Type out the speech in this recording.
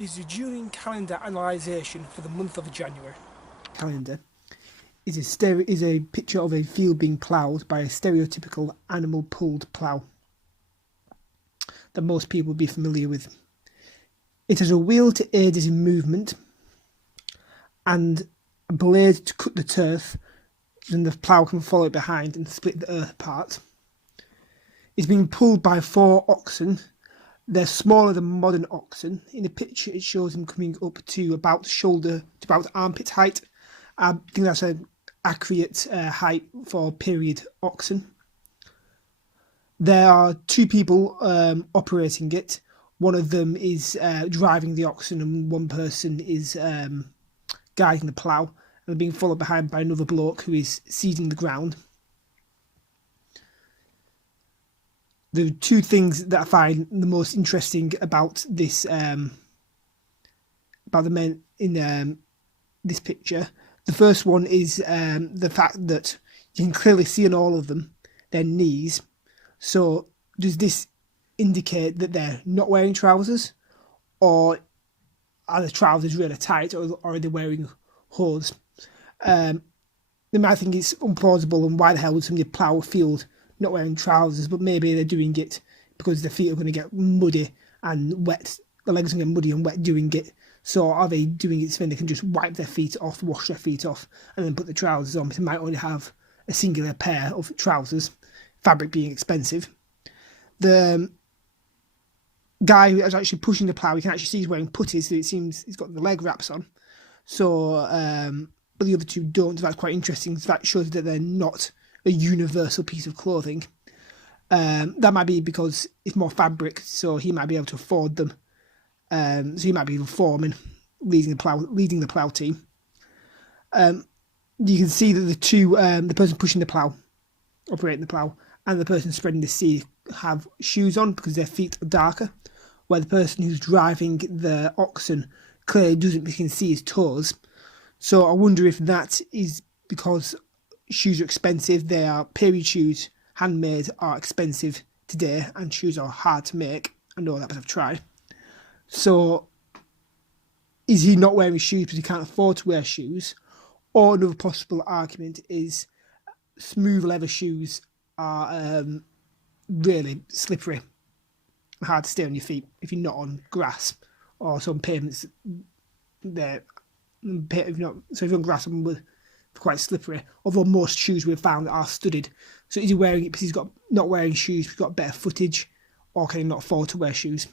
is the Julian calendar analysation for the month of January. Calendar is a picture of a field being ploughed by a stereotypical animal-pulled plough that most people would be familiar with. It has a wheel to aid it in movement and a blade to cut the turf, then the plough can follow it behind and split the earth apart. It's being pulled by 4 oxen. They're smaller than modern oxen. In the picture, it shows them coming up to about armpit height. I think that's an accurate height for period oxen. There are 2 people operating it. One of them is driving the oxen and one person is guiding the plough, and being followed behind by another bloke who is seeding the ground. The 2 things that I find the most interesting about this, about the men in this picture, the first one is the fact that you can clearly see on all of them their knees. So does this indicate that they're not wearing trousers, or are the trousers really tight, or are they wearing hose? They might think it's implausible, and why the hell would somebody plough a field not wearing trousers? But maybe they're doing it because their feet are going to get muddy and wet. The legs are going to get muddy and wet doing it. So are they doing it so they can just wipe their feet off, wash their feet off, and then put the trousers on? They might only have a singular pair of trousers, fabric being expensive. The guy who is actually pushing the plough, you can actually see he's wearing puttees, so it seems he's got the leg wraps on. So, but the other 2 don't. So that's quite interesting. That shows that they're not a universal piece of clothing. That might be because it's more fabric, so he might be able to afford them. So he might be the foreman leading the plough team. You can see that the person pushing the plough, operating the plough, and the person spreading the seed have shoes on because their feet are darker, where the person who's driving the oxen clearly doesn't, because you can see his toes. So I wonder if that is because shoes are expensive. They are period shoes, handmade, are expensive today, and shoes are hard to make. I know that because I've tried. So is he not wearing shoes because he can't afford to wear shoes? Or another possible argument is smooth leather shoes are really slippery, hard to stay on your feet if you're not on grass or some pavements. If you're on grass, they're quite slippery. Although most shoes we've found are studded. So is he wearing it because he's not wearing shoes, he's got better footage, or can he not afford to wear shoes?